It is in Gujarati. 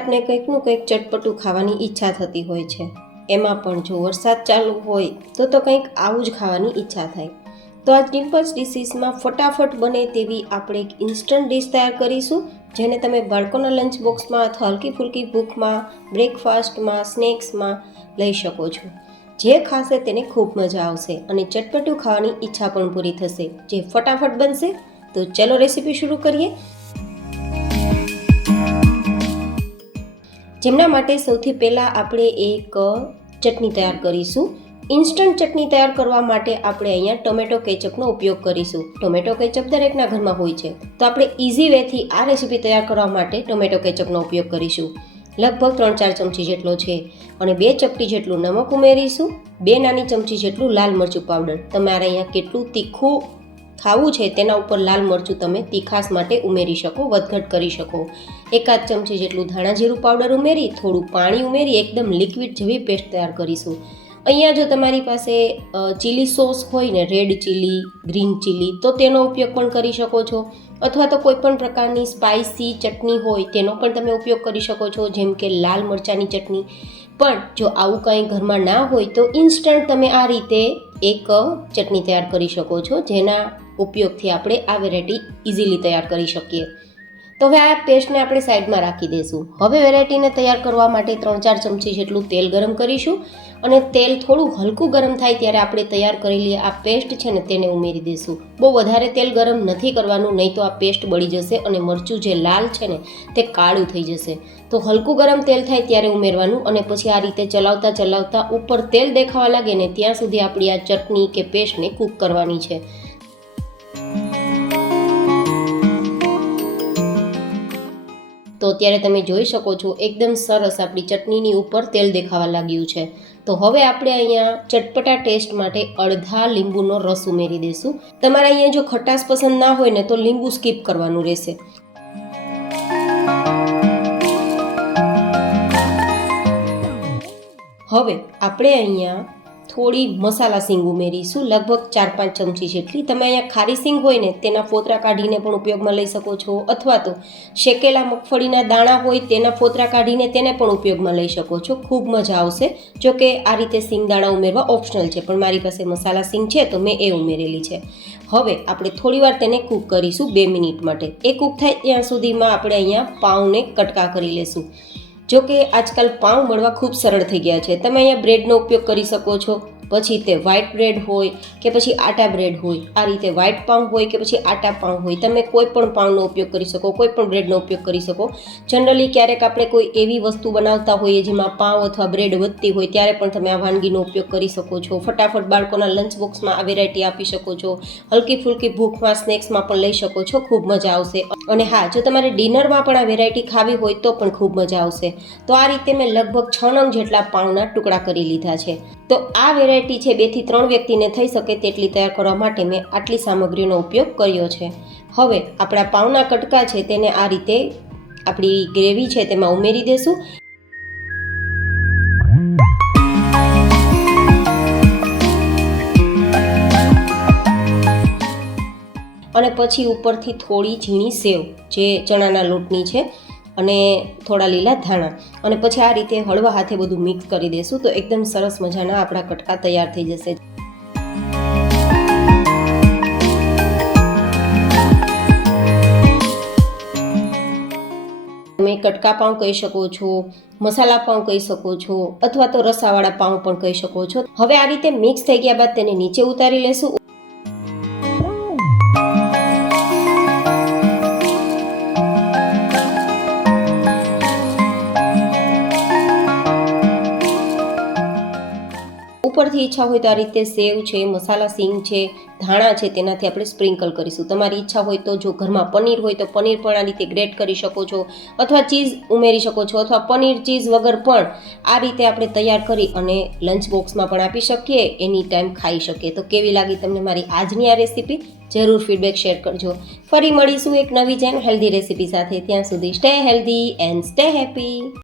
આપણે કંઈકનું કંઈક ચટપટું ખાવાની ઈચ્છા થતી હોય છે. એમાં પણ જો વરસાદ ચાલુ હોય તો કંઈક આવું જ ખાવાની ઈચ્છા થાય. તો આ ડિમ્પલ્સ ડિશીસમાં ફટાફટ બને તેવી આપણે એક ઇન્સ્ટન્ટ ડિશ તૈયાર કરીશું, જેને તમે બાળકોના લંચ બોક્સમાં અથવા હલકી ફૂલકી ભૂખમાં, બ્રેકફાસ્ટમાં, સ્નેક્સમાં લઈ શકો છો. જે ખાશે તેને ખૂબ મજા આવશે અને ચટપટું ખાવાની ઈચ્છા પણ પૂરી થશે, જે ફટાફટ બનશે. તો ચલો રેસીપી શરૂ કરીએ. જેમના માટે સૌથી પહેલાં આપણે એક ચટણી તૈયાર કરીશું. ઇન્સ્ટન્ટ ચટણી તૈયાર કરવા માટે આપણે અહીંયા ટોમેટો કેચઅપનો ઉપયોગ કરીશું. ટોમેટો કેચઅપ દરેકના ઘરમાં હોય છે, તો આપણે ઇઝી વેથી આ રેસીપી તૈયાર કરવા માટે ટોમેટો કેચઅપનો ઉપયોગ કરીશું. લગભગ 3-4 ચમચી જેટલો છે અને 2 ચપટી જેટલું નમક ઉમેરીશું. 2 નાની ચમચી જેટલું લાલ મરચું પાવડર. તમારે અહીંયા કેટલું તીખું ખાવું છે તેના ઉપર લાલ મરચું તમે તીખાશ માટે ઉમેરી શકો, વધઘટ કરી શકો. 1 ચમચી જેટલું ધાણા જીરું પાવડર ઉમેરી થોડું પાણી ઉમેરી એકદમ લિક્વિડ જેવી પેસ્ટ તૈયાર કરીશું. અહીંયા જો તમારી પાસે ચીલી સોસ હોય ને, રેડ ચીલી, ગ્રીન ચીલી, તો તેનો ઉપયોગ પણ કરી શકો છો. અથવા તો કોઈ પણ પ્રકારની સ્પાઇસી ચટણી હોય તેનો પણ તમે ઉપયોગ કરી શકો છો, જેમ કે લાલ મરચાંની ચટણી. પણ જો આવું કંઈ ઘરમાં ના હોય તો ઇન્સ્ટન્ટ તમે આ રીતે એક ચટણી તૈયાર કરી શકો છો, જેના ઉપયોગથી આપણે આ વેરાયટી ઇઝીલી તૈયાર કરી શકીએ. તો હવે આ પેસ્ટને આપણે સાઈડમાં રાખી દઈશું. હવે વેરાયટીને તૈયાર કરવા માટે 3-4 ચમચી જેટલું તેલ ગરમ કરીશું અને તેલ થોડું હલકું ગરમ થાય ત્યારે આપણે તૈયાર કરેલી આ પેસ્ટ છે ને તેને ઉમેરી દઈશું. બહુ વધારે તેલ ગરમ નથી કરવાનું, નહીં તો આ પેસ્ટ બળી જશે અને મરચું જે લાલ છે ને તે કાળું થઈ જશે. તો હલકું ગરમ તેલ થાય ત્યારે ઉમેરવાનું અને પછી આ રીતે ચલાવતા ચલાવતા ઉપર તેલ દેખાવા લાગે ને ત્યાં સુધી આપણી આ ચટણી કે પેસ્ટને કૂક કરવાની છે. તો અત્યારે તમે જોઈ શકો છો એકદમ સરસ આપણી ચટણીની ઉપર તેલ દેખાવા લાગ્યું છે. તો હવે આપણે અહીંયા ચટપટા ટેસ્ટ માટે અડધા લીંબુનો રસ ઉમેરી દઈશું. તમારે અહીંયા જો ખટાશ પસંદ ના હોય ને તો લીંબુ સ્કીપ કરવાનું રહેશે. હવે આપણે અહીંયા થોડી મસાલા સીંગ ઉમેરીશું, લગભગ 4-5 ચમચી જેટલી. તમે અહીંયા ખારી સીંગ હોય ને તેના ફોતરા કાઢીને પણ ઉપયોગમાં લઈ શકો છો, અથવા તો શેકેલા મગફળીના દાણા હોય તેના ફોતરા કાઢીને તેને પણ ઉપયોગમાં લઈ શકો છો. ખૂબ મજા આવશે. જો કે આ રીતે સીંગ દાણા ઉમેરવા ઓપ્શનલ છે, પણ મારી પાસે મસાલા સીંગ છે તો મેં એ ઉમેરેલી છે. હવે આપણે થોડીવાર તેને કૂક કરીશું 2 મિનિટ માટે. એ કૂક થાય ત્યાં સુધીમાં આપણે અહીંયા પાઉંને કટકા કરી લેશું. જો કે આજકાલ પાઉં મળવા ખૂબ સરળ થઈ ગયા છે. તમે અહીંયા બ્રેડનો ઉપયોગ કરી શકો છો, પછી તે વ્હાઈટ બ્રેડ હોય કે પછી આટા બ્રેડ હોય. આ રીતે વ્હાઈટ પાઉં હોય કે પછી આટા પાઉં હોય, તમે કોઈ પણ પાઉંનો ઉપયોગ કરી શકો, કોઈ પણ બ્રેડનો ઉપયોગ કરી શકો. જનરલી ક્યારેક આપણે કોઈ એવી વસ્તુ બનાવતા હોઈએ જેમાં પાઉં અથવા બ્રેડ વધતી હોય ત્યારે પણ તમે આ વાનગીનો ઉપયોગ કરી શકો છો. ફટાફટ બાળકોના લંચ બોક્સમાં આ વેરાયટી આપી શકો છો. હલકી ફૂલકી ભૂખમાં, સ્નેક્સમાં પણ લઈ શકો છો. ખૂબ મજા આવશે. અને હા, જો તમારે ડિનરમાં પણ આ વેરાયટી ખાવી હોય તો પણ ખૂબ મજા આવશે. તો આ રીતે મેં લગભગ 6 નંગ જેટલા પાઉંના ટુકડા કરી લીધા છે. તો આ વેરાયટી છે 2 થી 3 વ્યક્તિને થઈ શકે તેટલી તૈયાર કરવા માટે મેં આટલી સામગ્રીનો ઉપયોગ કર્યો છે. હવે આપણા પાઉંના કટકા છે તેને આ રીતે આપણી ગ્રેવી છે તેમાં ઉમેરી દેશું. અને પછી ઉપરથી થોડી ઝીણી સેવ જે ચણાના લોટની છે અને થોડા લીલા ધાણા, અને પછી આ રીતે હળવા હાથે બધું મિક્સ કરી દઈશું. તો એકદમ સરસ મજાના આપણા કટકા તૈયાર થઈ જશે. તમે કટકા પાઉં કહી શકો છો, મસાલા પાઉં કહી શકો છો, અથવા તો રસાવાળા પાઉં પણ કહી શકો છો. હવે આ રીતે મિક્સ થઈ ગયા બાદ તેને નીચે ઉતારી લેશું. ઉપરથી ઈચ્છા હોય તો આ રીતે સેવ છે, મસાલા સીંગ છે, ધાણા છે તેનાથી આપણે સ્પ્રિંકલ કરીશું. તમારી ઈચ્છા હોય તો જો ઘરમાં પનીર હોય તો પનીર પણ આ રીતે ગ્રેટ કરી શકો છો, અથવા ચીઝ ઉમેરી શકો છો, અથવા પનીર ચીઝ વગર પણ આ રીતે આપણે તૈયાર કરી અને લંચ બોક્સમાં પણ આપી શકીએ, એની ટાઈમ ખાઈ શકીએ. તો કેવી લાગી તમને મારી આજની આ રેસીપી? જરૂર ફીડબેક શેર કરજો. ફરી મળીશું એક નવી જેમ હેલ્ધી રેસીપી સાથે. ત્યાં સુધી stay healthy and stay happy.